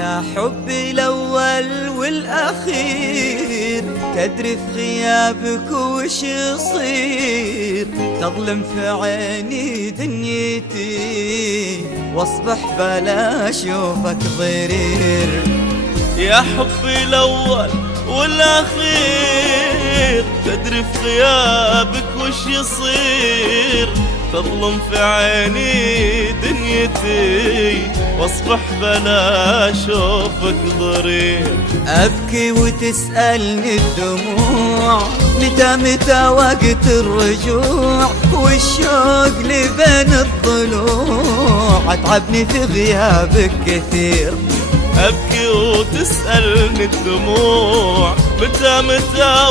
يا حبي الأول والأخير، تدري في غيابك وش يصير، تظلم في عيني دنيتي واصبح بلا أشوفك ضرير. يا حبي الأول والأخير، تدري في غيابك وش يصير، تظلم في عيني دنيتي واصبح بلا اشوفك ضرير. ابكي وتسألني الدموع متى وقت الرجوع، والشوق اللي بين الضلوع اتعبني في غيابك كثير. أبكي وتسألني الدموع متى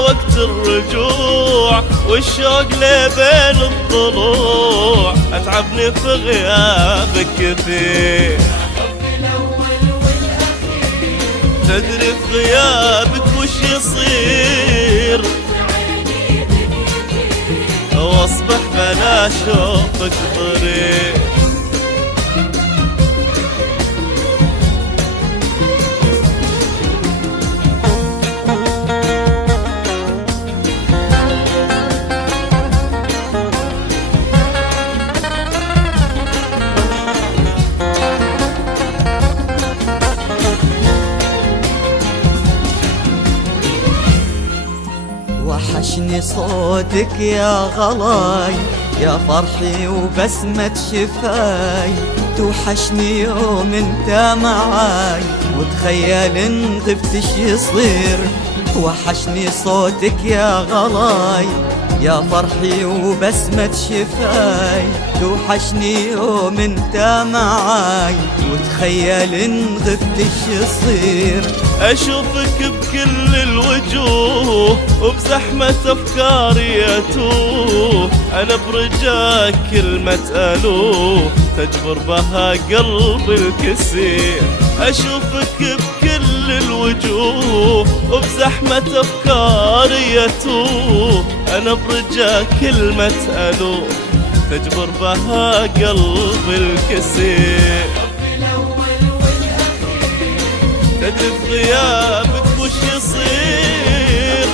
وقت الرجوع، والشوق لي بين الضلوع أتعبني في غيابك كثير. حبي الأول والأخير، تدري في غيابك وش يصير، واصبح بلا شوفك ضرير. وحشني صوتك يا غلاي، يا فرحي وبسمة شفاي، توحشني يوم انت معاي، وتخيل ان غبت ايش يصير. وحشني صوتك يا غلاي، يا فرحي وبسمة شفاي، توحشني يوم انت معاي، وتخيل ان غبت ايش يصير. أشوفك بكل الوجوه وبزحمة أفكاري أتوه، أنا برجاك كلمة ألوه تجبر بها قلبي الكسير. أشوفك بكل الوجوه وبزحمة أفكاري أتوه، أنا برجاك كلمة ألوه تجبر بها قلبي الكسير. تدري في غيابك وش يصير،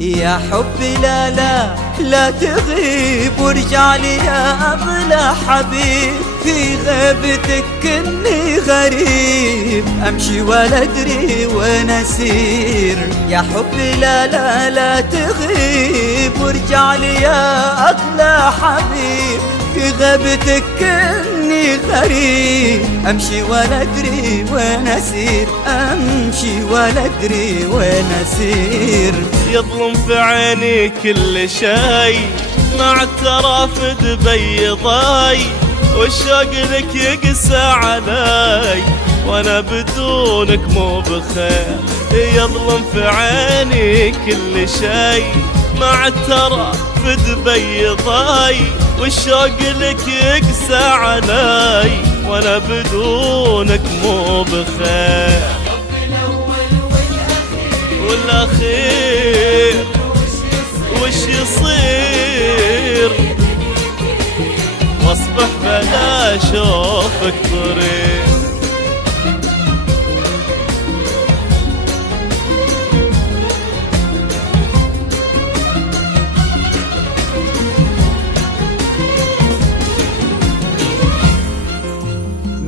يا حبي لا لا لا تغيب، وارجع لي يا أغلى حبيب، في غيبتك كني غريب، أمشي ولا أدري وين أسير. يا حبي لا لا لا تغيب، وارجع لي يا أغلى حبيب، في غيبتك كني غريب، أمشي ولا أدري وين أسير، أمشي ولا أدري وين أسير. يظلم في عيني كل شي مع الترافد بيضاي، والشوق لك يقسى علي وانا بدونك مو بخير. يظلم في عيني كل شي مع الترافد بيضاي، والشوق لك يقسى علي وانا بدونك مو بخير. والأخير وش يصير، واصبح بلا شوفك ضرير.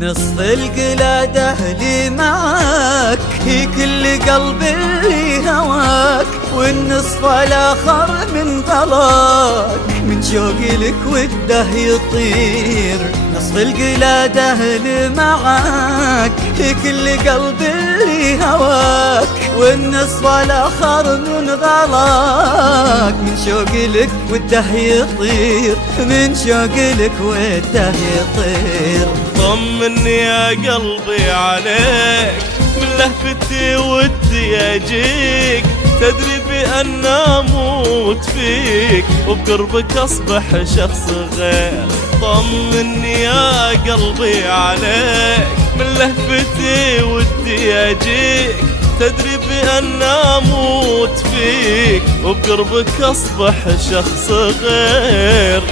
نصف القلاد أهلي معاك، هي كل قلبي اللي هواك، والنصف الآخر من غلاك، من شوقي لك وده يطير. نصف القلاد أهلي معاك، هي كل قلبي اللي هواك، والنصف الآخر من غلاك، من شوقي لك وده يطير، من شوقي لك وده يطير. طمني يا قلبي عليك، من لهفتي ودي اجيك، تدري بأن اموت فيك، وبقربك اصبح شخص غير. طمني يا قلبي عليك، من لهفتي ودي اجيك، تدري بأن اموت فيك، وبقربك اصبح شخص غير.